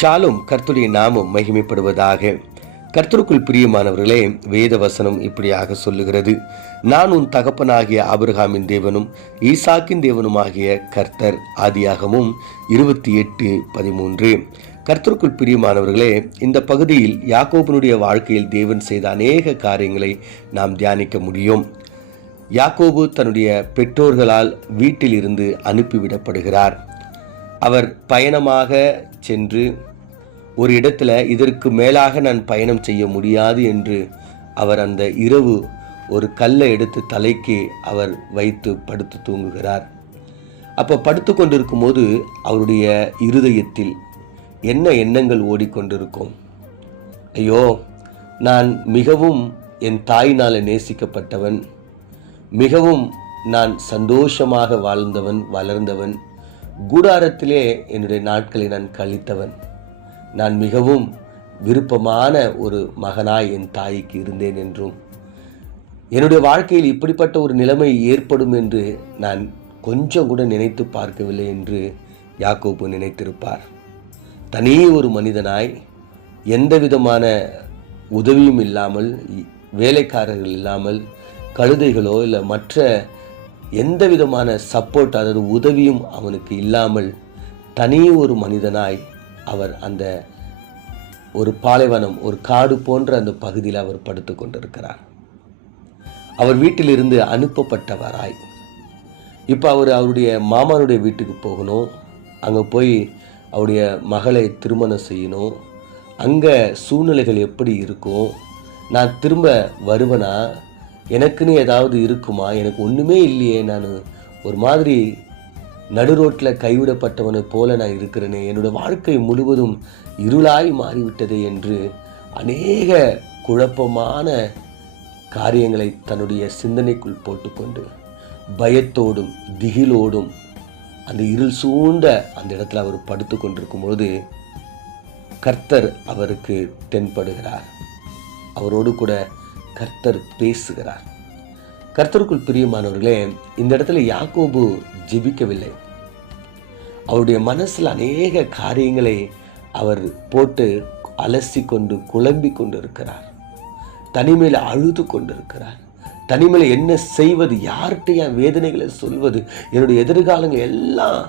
ஷாலும் கர்த்தருடைய நாமும் மகிமைப்படுவதாக. கர்த்தருக்குள் பிரியமானவர்களே வேத வசனம் இப்படியாக சொல்லுகிறது. நான் உன் தகப்பனாகிய அபிரஹாமின் தேவனும் ஈசாக்கின் தேவனுமாகிய கர்த்தர் ஆதியாகமும் இருபத்தி எட்டு பதிமூன்று. கர்த்தருக்குள் பிரியமானவர்களே இந்த பகுதியில் யாக்கோபனுடைய வாழ்க்கையில் தேவன் செய்த அநேக காரியங்களை நாம் தியானிக்க முடியும். யாக்கோபு தன்னுடைய பெற்றோர்களால் வீட்டில் இருந்து அனுப்பிவிடப்படுகிறார். அவர் பயணமாக சென்று ஒரு இடத்துல இதற்கு மேலாக நான் பயணம் செய்ய முடியாது என்று அவர் அந்த இரவு ஒரு கல்லை எடுத்து தலைக்கு அவர் வைத்து படுத்து தூங்குகிறார். அப்போ படுத்து கொண்டிருக்கும் போது அவருடைய இருதயத்தில் என்ன எண்ணங்கள் ஓடிக்கொண்டிருக்கும்? ஐயோ நான் மிகவும் என் தாயினால் நேசிக்கப்பட்டவன் மிகவும் நான் சந்தோஷமாக வாழ்ந்தவன் வளர்ந்தவன் கூடாரத்திலே என்னுடைய நாட்களை நான் கழித்தவன். நான் மிகவும் விருப்பமான ஒரு மகனாய் என் தாய்க்கு இருந்தேன் என்றும் என்னுடைய வாழ்க்கையில் இப்படிப்பட்ட ஒரு நிலைமை ஏற்படும் என்று நான் கொஞ்சம் கூட நினைத்து பார்க்கவில்லை என்று யாக்கோப்பு நினைத்திருப்பார். தனி ஒரு மனிதனாய் எந்த விதமான உதவியும் இல்லாமல் வேலைக்காரர்கள் இல்லாமல் கழுதைகளோ இல்லை மற்ற எந்த விதமான சப்போர்ட் அதாவது உதவியும் அவனுக்கு இல்லாமல் தனி ஒரு மனிதனாய் அவர் அந்த ஒரு பாலைவனம் ஒரு காடு போன்ற அந்த பகுதியில் அவர் படுத்து கொண்டிருக்கிறார். அவர் வீட்டிலிருந்து அனுப்பப்பட்டவராய். இப்போ அவர் அவருடைய மாமனுடைய வீட்டுக்கு போகணும். அங்கே போய் அவருடைய மகளை திருமணம் செய்யணும். அங்கே சூழ்நிலைகள் எப்படி இருக்கும்? நான் திரும்ப வருவனா? எனக்குன்னு ஏதாவது இருக்குமா? எனக்கு ஒன்றுமே இல்லையே. நான் ஒரு மாதிரி நடு ரோட்டில் கைவிடப்பட்டவனை போல நான் இருக்கிறேனே. என்னோட வாழ்க்கை முழுவதும் இருளாய் மாறிவிட்டதே என்று அநேக குழப்பமான காரியங்களை தன்னுடைய சிந்தனைக்குள் போட்டுக்கொண்டு பயத்தோடும் திகிலோடும் அந்த இருள் சூழ்ந்த அந்த இடத்துல அவர் படுத்து கொண்டிருக்கும் பொழுது கர்த்தர் அவருக்கு தென்படுகிறார். அவரோடு கூட கர்த்தர் பேசுகிறார். கர்த்தருக்குள் பிரியமானவர்களே இந்த இடத்துல யாக்கோபு ஜெபிக்கவில்லை. அவருடைய மனசில் அநேக காரியங்களை அவர் போட்டு அலசி கொண்டு குழம்பி கொண்டு இருக்கிறார் தனிமையில் அழுது கொண்டிருக்கிறார். தனிமையில் என்ன செய்வது யார்கிட்ட என் வேதனைகளை சொல்வது என்னுடைய எதிர்காலங்கள் எல்லாம்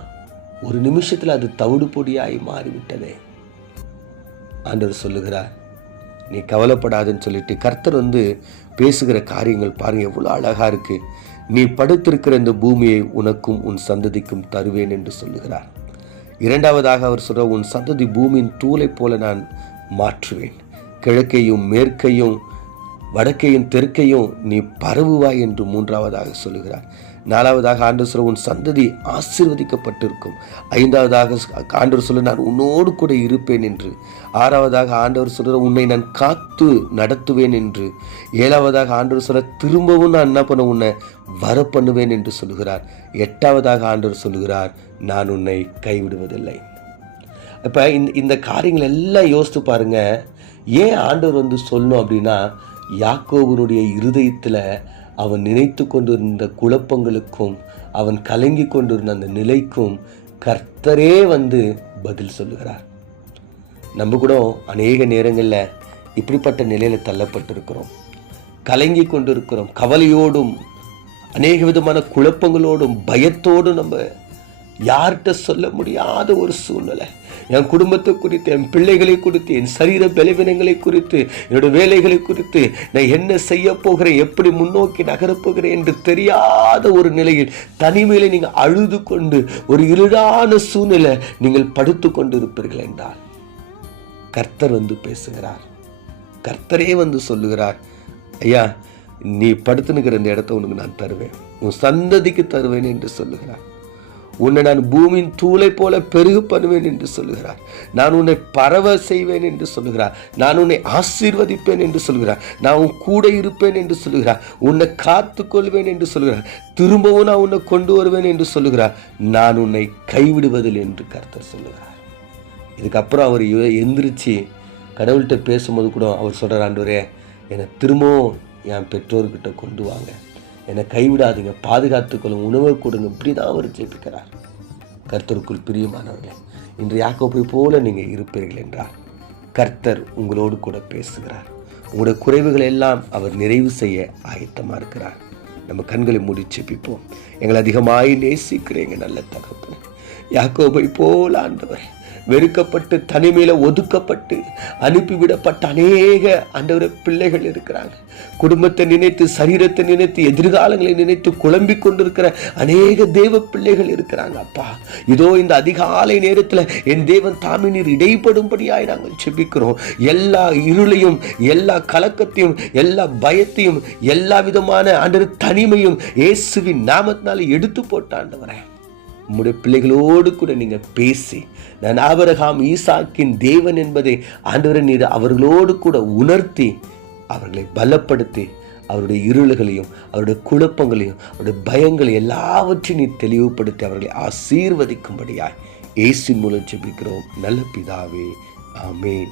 ஒரு நிமிஷத்தில் அது தவிடு பொடியாய் மாறிவிட்டதே. ஆண்டவர் சொல்லுகிறார் நீ கவலைப்படாதுன்னு சொல்லிட்டு கர்த்தர் வந்து பேசுகிற காரியங்கள் பாருங்க எவ்வளோ அழகா இருக்கு. நீ படுத்திருக்கிற இந்த பூமியை உனக்கும் உன் சந்ததிக்கும் தருவேன் என்று சொல்லுகிறார். இரண்டாவதாக அவர் சொல்கிற உன் சந்ததி பூமியின் தூளை போல நான் மாற்றுவேன். கிழக்கையும் மேற்கையும் வடக்கையும் தெற்கையும் நீ பரவுவாய் என்று மூன்றாவதாக சொல்லுகிறார். நாலாவதாக ஆண்டவர் சொல்ல உன் சந்ததி ஆசீர்வதிக்கப்பட்டிருக்கும். ஐந்தாவதாக ஆண்டவர் சொல்ல நான் உன்னோடு கூட இருப்பேன் என்று. ஆறாவதாக ஆண்டவர் சொல்கிற உன்னை நான் காத்து நடத்துவேன் என்று. ஏழாவதாக ஆண்டவர் சொல்ல திரும்பவும் நான் என்ன பண்ண உன்னை வர பண்ணுவேன் என்று சொல்லுகிறார். எட்டாவதாக ஆண்டவர் சொல்லுகிறார் நான் உன்னை கைவிடுவதில்லை. இப்போ இந்த இந்த காரியங்கள் எல்லாம் யோசித்து பாருங்கள் ஏன் ஆண்டவர் வந்து சொல்லணும் அப்படின்னா யாக்கோவனுடைய இருதயத்தில் அவன் நினைத்து கொண்டிருந்த குழப்பங்களுக்கும் அவன் கலங்கி கொண்டிருந்த அந்த நிலைக்கும் கர்த்தரே வந்து பதில் சொல்லுகிறார். நம்ம கூட அநேக நேரங்களில் இப்படிப்பட்ட நிலையில் தள்ளப்பட்டிருக்கிறோம். கலங்கி கொண்டிருக்கிறோம். கவலையோடும் அநேக விதமான குழப்பங்களோடும் பயத்தோடும் நம்ம யார்கிட்ட சொல்ல முடியாத ஒரு சூழ்நிலை. என் குடும்பத்தை குறித்து என் பிள்ளைகளை குறித்து என் சரீர பலவீனங்களை குறித்து என்னோட வேலைகளை குறித்து நான் என்ன செய்ய போகிறேன் எப்படி முன்னோக்கி நகரப் போகிறேன் என்று தெரியாத ஒரு நிலையில் தனிமையில் நீங்கள் அழுது கொண்டு ஒரு இருளான சூழ்நிலை நீங்கள் படுத்து கொண்டு இருப்பீர்கள் என்றால் கர்த்தர் வந்து பேசுகிறார். கர்த்தரே வந்து சொல்லுகிறார் ஐயா நீ படுத்துனுக்கிற இந்த இடத்த உனக்கு நான் தருவேன். உன் சந்ததிக்கு தருவேன் என்று சொல்லுகிறார். உன்னை நான் பூமியின் தூளை போல பெருகு பண்ணுவேன் என்று சொல்லுகிறார். நான் உன்னை பரவ செய்வேன் என்று சொல்லுகிறார். நான் உன்னை ஆசீர்வதிப்பேன் என்று சொல்லுகிறார். நான் உன் கூட இருப்பேன் என்று சொல்லுகிறார். உன்னை காத்து கொள்வேன் என்று சொல்லுகிறார். திரும்பவும் நான் உன்னை கொண்டு வருவேன் என்று சொல்லுகிறார். நான் உன்னை கைவிடுவதில் என்று கர்த்தர் சொல்லுகிறார். இதுக்கப்புறம் அவர் எந்திரிச்சு கடவுள்கிட்ட பேசும்போது கூட அவர் சொல்கிறார் ஆண்டவரே என்னை திரும்பவும் என் பெற்றோர்கிட்ட கொண்டு வாங்க. என்னை கைவிடாதீங்க பாதுகாத்துக்கொள்ளும் உணவை கொடுங்க இப்படி தான் அவர் ஜெபிக்கிறார். கர்த்தருக்குள் பிரியமானவர்களே இன்று யாக்கோபை போல நீங்கள் இருப்பீர்கள் என்றார் கர்த்தர் உங்களோடு கூட பேசுகிறார். உங்களுடைய குறைவுகள் எல்லாம் அவர் நிறைவு செய்ய ஆயத்தமாக இருக்கிறார். நம்ம கண்களை மூடி எங்களை அதிகமாய் நேசிக்கிறீங்க நல்ல தகப்பனே யாக்கோபை போல ஆண்டவரே வெறுக்கப்பட்டு தனிமையில் ஒதுக்கப்பட்டு அனுப்பிவிடப்பட்ட அநேக ஆண்டவர பிள்ளைகள் இருக்கிறாங்க. குடும்பத்தை நினைத்து சரீரத்தை நினைத்து எதிர்காலங்களை நினைத்து குழம்பிக் கொண்டிருக்கிற அநேக தேவ பிள்ளைகள் இருக்கிறாங்க அப்பா. இதோ இந்த அதிகாலை நேரத்தில் என் தேவன் தாமினீர் இடைப்படும்படியாய் நாங்கள் செபிக்கிறோம். எல்லா இருளையும் எல்லா கலக்கத்தையும் எல்லா பயத்தையும் எல்லா விதமான ஆண்டவர் தனிமையும் இயேசுவின் நாமத்தினால எடுத்து போட்டாண்டவரேன் உம்முடைய பிள்ளைகளோடு கூட நீங்கள் பேசி நான் ஆபரகாம் ஈசாக்கின் தேவன் என்பதை ஆண்டவரை நீர் அவர்களோடு கூட உணர்த்தி அவர்களை பலப்படுத்தி அவருடைய இருள்களையும் அவருடைய குழப்பங்களையும் அவருடைய பயங்களையும் எல்லாவற்றையும் நீ தெளிவுபடுத்தி அவர்களை ஆசீர்வதிக்கும்படியாய் ஏசின் மூலம் ஜெபிக்கிறோம். நல்ல பிதாவே ஆமேன்.